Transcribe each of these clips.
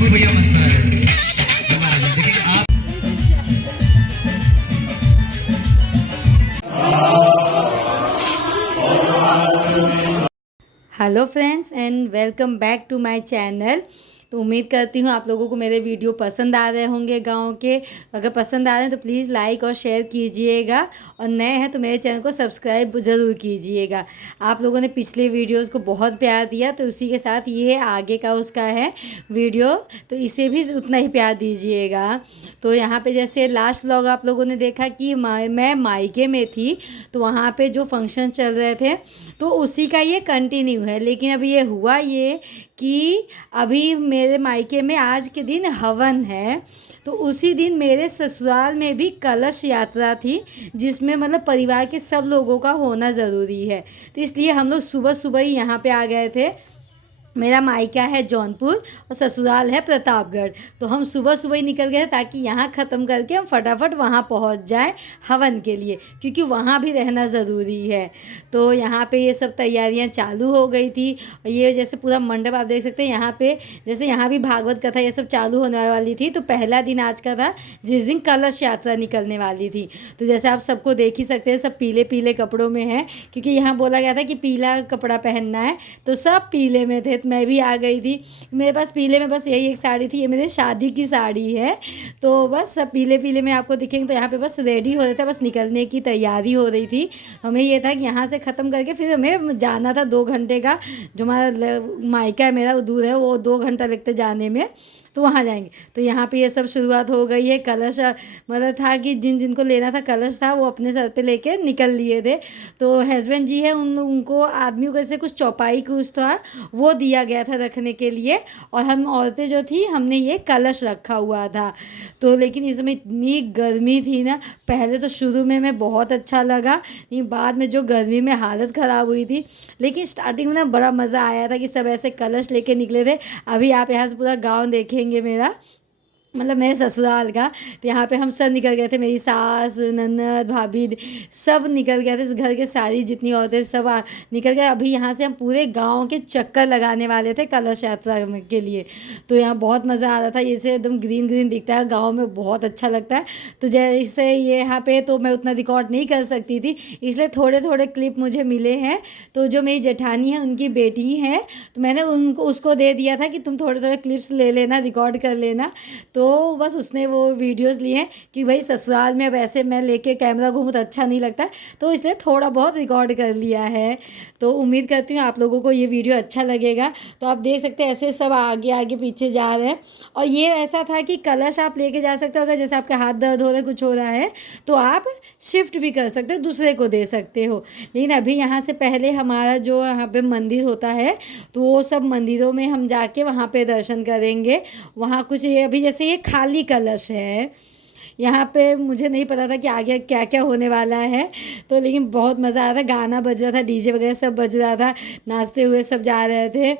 शंभू भैया बनता है। देखिए आप hello friends and welcome back to my channel. तो उम्मीद करती हूँ आप लोगों को मेरे वीडियो पसंद आ रहे होंगे गांव के। अगर पसंद आ रहे हैं तो प्लीज़ लाइक और शेयर कीजिएगा, और नए हैं तो मेरे चैनल को सब्सक्राइब ज़रूर कीजिएगा। आप लोगों ने पिछले वीडियोस को बहुत प्यार दिया, तो उसी के साथ ये आगे का उसका है वीडियो, तो इसे भी उतना ही प्यार दीजिएगा। तो यहाँ पे जैसे लास्ट व्लॉग आप लोगों ने देखा कि मैं मायके में थी, तो वहाँ पे जो फंक्शन चल रहे थे तो उसी का ये कंटिन्यू है। लेकिन अभी ये हुआ ये कि अभी मेरे मायके में आज के दिन हवन है, तो उसी दिन मेरे ससुराल में भी कलश यात्रा थी, जिसमें मतलब परिवार के सब लोगों का होना ज़रूरी है। तो इसलिए हम लोग सुबह सुबह ही यहाँ पे आ गए थे। मेरा मायका है जौनपुर और ससुराल है प्रतापगढ़, तो हम सुबह सुबह ही निकल गए ताकि यहाँ ख़त्म करके हम फटाफट वहाँ पहुँच जाएं हवन के लिए, क्योंकि वहाँ भी रहना ज़रूरी है। तो यहाँ पे ये सब तैयारियाँ चालू हो गई थी। ये जैसे पूरा मंडप आप देख सकते हैं यहाँ पे, जैसे यहाँ भी भागवत कथा ये सब चालू होने वाली थी। तो पहला दिन आज का था जिस दिन कलश यात्रा निकलने वाली थी। तो जैसे आप सबको देख ही सकते हैं, सब पीले पीले कपड़ों में हैं, क्योंकि यहाँ बोला गया था कि पीला कपड़ा पहनना है, तो सब पीले में थे। मैं भी आ गई थी। मेरे पास पीले में बस यही एक साड़ी थी, ये मेरे शादी की साड़ी है। तो बस सब पीले पीले में आपको दिखेंगे। तो यहाँ पे बस रेडी हो रहे थे, बस निकलने की तैयारी हो रही थी। हमें ये था कि यहाँ से ख़त्म करके फिर हमें जाना था 2 घंटे का, जो हमारा मायका है मेरा वो दूर है, वो 2 घंटा लगते जाने में, तो वहाँ जाएंगे। तो यहाँ पे ये सब शुरुआत हो गई है। कलश मतलब था कि जिन जिनको लेना था कलश था वो अपने सर पे लेके निकल लिए थे। तो हस्बैंड जी है उनको आदमियों को से कुछ चौपाई कुछ था वो दिया गया था रखने के लिए, और हम औरतें जो थी हमने ये कलश रखा हुआ था। तो लेकिन इसमें इतनी गर्मी थी ना, पहले तो शुरू में मैं बहुत अच्छा लगा, लेकिन बाद में जो गर्मी में हालत ख़राब हुई थी। लेकिन स्टार्टिंग में ना बड़ा मज़ा आया था कि सब ऐसे कलश लेके निकले थे। अभी आप यहाँ से पूरा गाँव देखेंगे मेरा, मतलब मेरे ससुराल का। तो यहाँ पे हम सब निकल गए थे, मेरी सास ननद भाभी सब निकल गए थे, घर के सारी जितनी औरतें सब निकल गए। अभी यहाँ से हम पूरे गांव के चक्कर लगाने वाले थे कलश यात्रा के लिए। तो यहाँ बहुत मज़ा आ रहा था, जैसे एकदम ग्रीन ग्रीन दिखता है गाँव में, बहुत अच्छा लगता है। तो जैसे ये यहाँ पे तो मैं उतना रिकॉर्ड नहीं कर सकती थी, इसलिए थोड़े थोड़े क्लिप मुझे मिले हैं। तो जो मेरी जेठानी है उनकी बेटी है, तो मैंने उनको उसको दे दिया था कि तुम थोड़े थोड़े क्लिप्स ले लेना, रिकॉर्ड कर लेना। तो बस उसने वो वीडियोस लिए कि भाई ससुराल में अब ऐसे मैं लेके कैमरा घूमूँ तो अच्छा नहीं लगता, तो इसलिए थोड़ा बहुत रिकॉर्ड कर लिया है। तो उम्मीद करती हूँ आप लोगों को ये वीडियो अच्छा लगेगा। तो आप देख सकते हैं ऐसे सब आगे आगे पीछे जा रहे हैं। और ये ऐसा था कि कलश आप लेके जा सकते हो, अगर जैसे आपके हाथ दर्द हो रहा है कुछ हो रहा है तो आप शिफ्ट भी कर सकते हो, दूसरे को दे सकते हो। लेकिन अभी यहाँ से पहले हमारा जो यहाँ पे मंदिर होता है, तो वो सब मंदिरों में हम जाके वहाँ पे दर्शन करेंगे। वहाँ कुछ ये अभी जैसे ये खाली कलश है, यहाँ पे मुझे नहीं पता था कि आगे क्या क्या होने वाला है। तो लेकिन बहुत मज़ा आ रहा था, गाना बज रहा था, डीजे वगैरह सब बज रहा था, नाचते हुए सब जा रहे थे,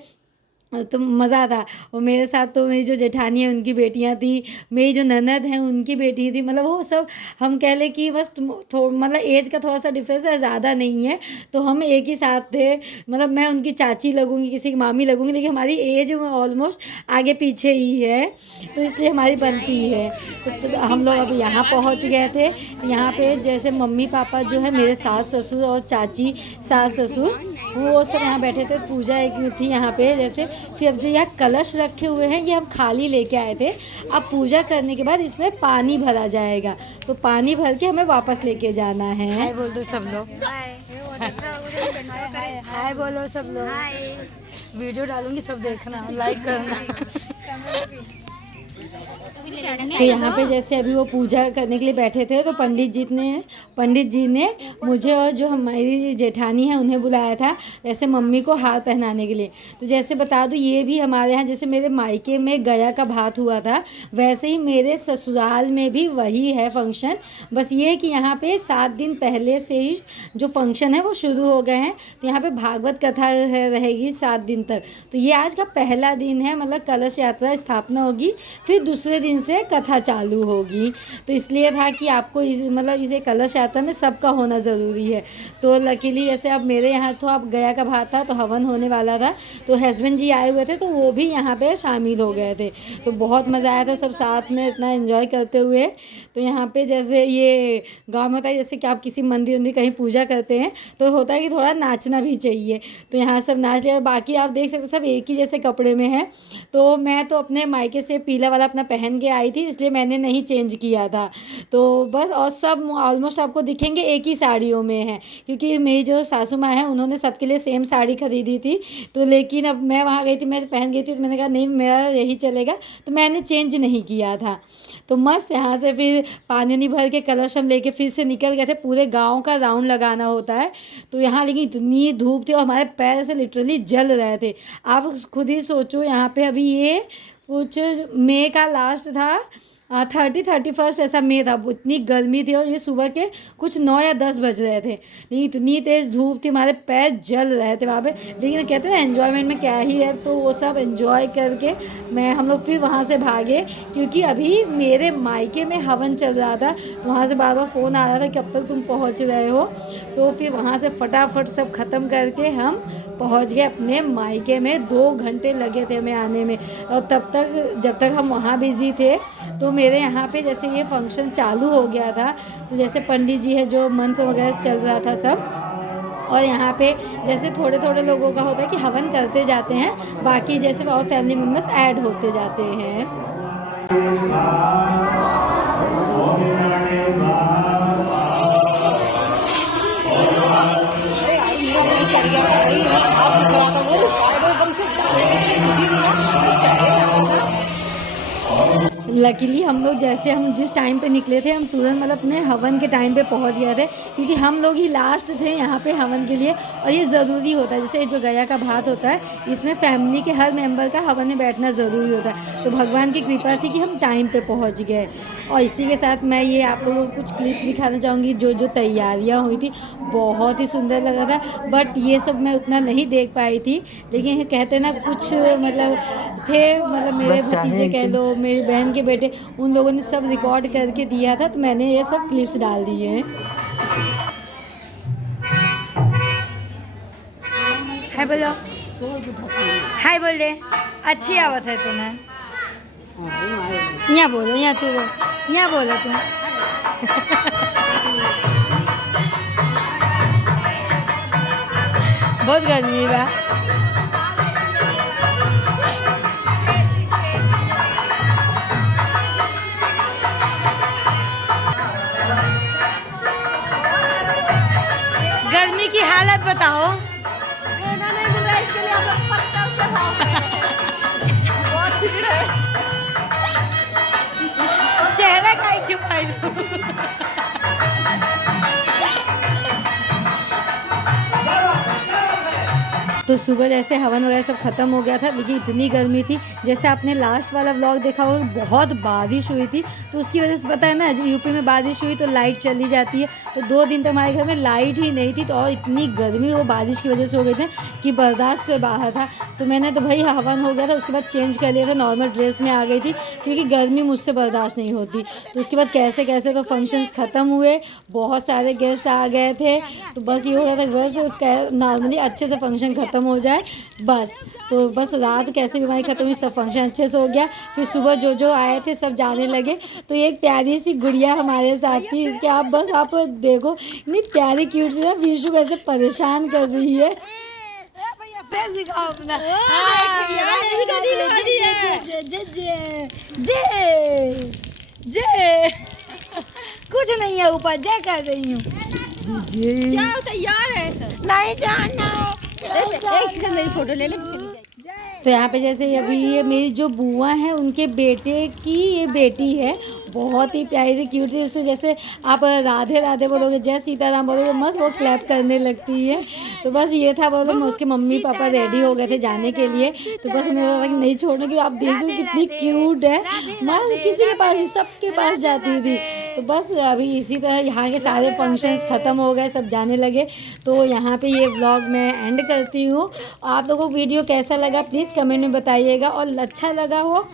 तो मज़ा था। और मेरे साथ तो मेरी जो जेठानी है उनकी बेटियां थी, मेरी जो ननद हैं उनकी बेटी थी, मतलब वो सब हम कह लें कि बस मतलब एज का थोड़ा सा डिफरेंस है, ज़्यादा नहीं है। तो हम एक ही साथ थे, मतलब मैं उनकी चाची लगूंगी, किसी की मामी लगूंगी, लेकिन हमारी एज ऑलमोस्ट आगे पीछे ही है, तो इसलिए हमारी बनती है। तो हम लोग अब यहाँ पहुँच गए थे। यहाँ पे जैसे मम्मी पापा जो है मेरे सास ससुर और चाची सास ससुर वो सब यहाँ बैठे थे, पूजा एक थी यहाँ पे जैसे। फिर अब जो यहाँ कलश रखे हुए हैं ये हम खाली लेके आए थे। अब पूजा करने के बाद इसमें पानी भरा जाएगा, तो पानी भर के हमें वापस लेके जाना है। हाय बोल दो सब लोग, हाय बोलो सब लोग। वीडियो डालूंगी, सब देखना, लाइक करना। तो यहाँ पे जैसे अभी वो पूजा करने के लिए बैठे थे, तो पंडित जी ने मुझे और जो हमारी जेठानी है उन्हें बुलाया था, जैसे मम्मी को हार पहनाने के लिए। तो जैसे बता दूँ ये भी हमारे यहाँ जैसे मेरे मायके में गया का भात हुआ था, वैसे ही मेरे ससुराल में भी वही है फंक्शन। बस ये है कि यहाँ पे 7 दिन पहले से ही जो फंक्शन है वो शुरू हो गए हैं। तो यहाँ पे भागवत कथा रहेगी 7 दिन तक। तो ये आज का पहला दिन है, मतलब कलश यात्रा स्थापना होगी, फिर फिर दूसरे दिन से कथा चालू होगी। तो इसलिए था कि आपको मतलब इसे कलश यात्रा में सबका होना ज़रूरी है। तो लकीली जैसे अब मेरे यहाँ तो अब गया का भात था, तो हवन होने वाला था, तो हस्बैंड जी आए हुए थे, तो वो भी यहाँ पे शामिल हो गए थे। तो बहुत मज़ा आया था सब साथ में इतना एंजॉय करते हुए। तो यहाँ पे जैसे ये गाँव में होता है जैसे कि आप किसी मंदिर उंदिर कहीं पूजा करते हैं तो होता है कि थोड़ा नाचना भी चाहिए। तो यहाँ सब नाच लिया। बाकी आप देख सकते सब एक ही जैसे कपड़े में हैं। तो मैं तो अपने मायके से पीला वाला अपना पहन के आई थी, इसलिए मैंने नहीं चेंज किया था। तो बस और सब ऑलमोस्ट आपको दिखेंगे एक ही साड़ियों में हैं, क्योंकि मेरी जो सासू माँ हैं उन्होंने सबके लिए सेम साड़ी खरीदी थी। तो लेकिन अब मैं वहाँ गई थी, मैं पहन गई थी, तो मैंने कहा नहीं मेरा यही चलेगा, तो मैंने चेंज नहीं किया था। तो मस्त यहाँ से फिर पानी नहीं भर के कलश हम लेके फिर से निकल गए थे। पूरे गांव का राउंड लगाना होता है। तो यहाँ लेकिन इतनी धूप थी और हमारे पैर से लिटरली जल रहे थे। आप खुद ही सोचो, यहाँ पे अभी ये कुछ मई का लास्ट था, 31 ऐसा मई था। इतनी गर्मी थी और ये सुबह के कुछ 9 या 10 बज रहे थे, लेकिन इतनी तेज़ धूप थी, हमारे पैर जल रहे थे वहाँ पे। लेकिन कहते हैं ना एन्जॉयमेंट में क्या ही है, तो वो सब एन्जॉय करके हम लोग फिर वहाँ से भागे, क्योंकि अभी मेरे मायके में हवन चल रहा था। तो वहाँ से बार बार फ़ोन आ रहा था कब तक तुम पहुँच रहे हो। तो फिर वहाँ से फटाफट सब ख़त्म करके हम पहुँच गए अपने मायके में। 2 घंटे लगे थे हमें आने में। और तब तक जब तक हम वहाँ बिज़ी थे, तो मेरे यहाँ पे जैसे ये फंक्शन चालू हो गया था, तो जैसे पंडित जी है जो मंत्र वगैरह चल रहा था सब। और यहाँ पे जैसे थोड़े थोड़े लोगों का होता है कि हवन करते जाते हैं, बाकी जैसे और फैमिली मेम्बर्स ऐड होते जाते हैं। लकीली हम लोग जैसे हम जिस टाइम पे निकले थे, हम तुरंत मतलब अपने हवन के टाइम पे पहुंच गए थे, क्योंकि हम लोग ही लास्ट थे यहाँ पे हवन के लिए। और ये ज़रूरी होता है, जैसे जो गया का भात होता है, इसमें फैमिली के हर मेंबर का हवन में बैठना ज़रूरी होता है। तो भगवान की कृपा थी कि हम टाइम पे पहुँच गए। और इसी के साथ मैं ये आप लोगों को कुछ क्लिप्स दिखाना चाहूँगी। जो जो तैयारियाँ हुई थी बहुत ही सुंदर लगा था, बट ये सब मैं उतना नहीं देख पाई थी। लेकिन कहते ना कुछ मतलब थे, मतलब मेरे भतीजे कह लो, मेरी बहन के बेटे, उन लोगों ने सब रिकॉर्ड करके दिया था, तो मैंने ये सब क्लिप्स डाल दिए हैं। हाय बोलो, हाय बोल दे, अच्छी आवत है तुम्हें। यहाँ बोलो, यहाँ तू बोल, यहाँ बोलो तुम। बहुत गर्मी बा। गर्मी की हालत बताओ। नहीं मिल रहा है, इसके लिए आप लोग पत्तल से भाग रहे हैं। बहुत भीड़ है। चेहरा काहे छुपाई लो। तो सुबह जैसे हवन वगैरह सब ख़त्म हो गया था, लेकिन इतनी गर्मी थी। जैसे आपने लास्ट वाला व्लॉग देखा होगा, बहुत बारिश हुई थी, तो उसकी वजह से पता है ना, यूपी में बारिश हुई तो लाइट चली जाती है। तो 2 दिन तक हमारे घर में लाइट ही नहीं थी। तो और इतनी गर्मी वो बारिश की वजह से हो गई थी कि बर्दाश्त से बाहर था। तो मैंने तो भाई हवन हो गया था, उसके बाद चेंज कर लिया था, नॉर्मल ड्रेस में आ गई थी, क्योंकि गर्मी मुझसे बर्दाश्त नहीं होती। तो उसके बाद कैसे कैसे तो फंक्शंस ख़त्म हुए, बहुत सारे गेस्ट आ गए थे। तो बस ये हो गया था बस नॉर्मली अच्छे से फंक्शन ख़त्म हो जाए बस। तो बस रात कैसे भी हमारी ख़त्म हुई, सब फंक्शन अच्छे से हो गया। फिर सुबह जो जो आए थे सब जाने लगे। तो एक प्यारी सी गुड़िया हमारे साथ थी, इसके आप देखो इतनी प्यारी क्यूट सी ना, विशु कैसे परेशान कर रही है। कुछ नहीं है, ऊपर जय कर रही हूँ। तैयार है नहीं जाना। मेरी फोटो ले ले। तो यहाँ पे जैसे अभी ये मेरी जो बुआ है, उनके बेटे की ये बेटी है, बहुत ही प्यारी थी, क्यूट थी। उससे जैसे आप राधे राधे बोलोगे, जय सीताराम बोलोगे, मस्त वो क्लैप करने लगती है। तो बस ये था, बोलो उसके मम्मी पापा रेडी हो गए थे जाने के लिए। तो बस मेरा लगा कि नहीं छोड़ने की, आप देखो कितनी क्यूट है, मस्त किसी के पास भी सबके पास जाती थी। तो तो बस अभी इसी तरह यहाँ के सारे फंक्शंस ख़त्म हो गए, सब जाने लगे। तो यहाँ पे ये व्लॉग मैं एंड करती हूँ। आप लोगों को वीडियो कैसा लगा प्लीज़ कमेंट में बताइएगा, और अच्छा लगा हो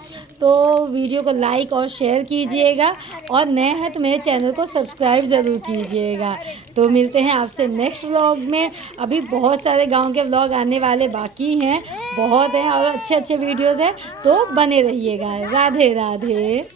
तो वीडियो को लाइक और शेयर कीजिएगा, और नए हैं तो मेरे चैनल को सब्सक्राइब ज़रूर कीजिएगा। तो मिलते हैं आपसे नेक्स्ट व्लॉग में। अभी बहुत सारे गांव के व्लॉग आने वाले बाकी हैं, बहुत हैं और अच्छे अच्छे वीडियोज़ हैं, तो बने रहिएगा। राधे राधे।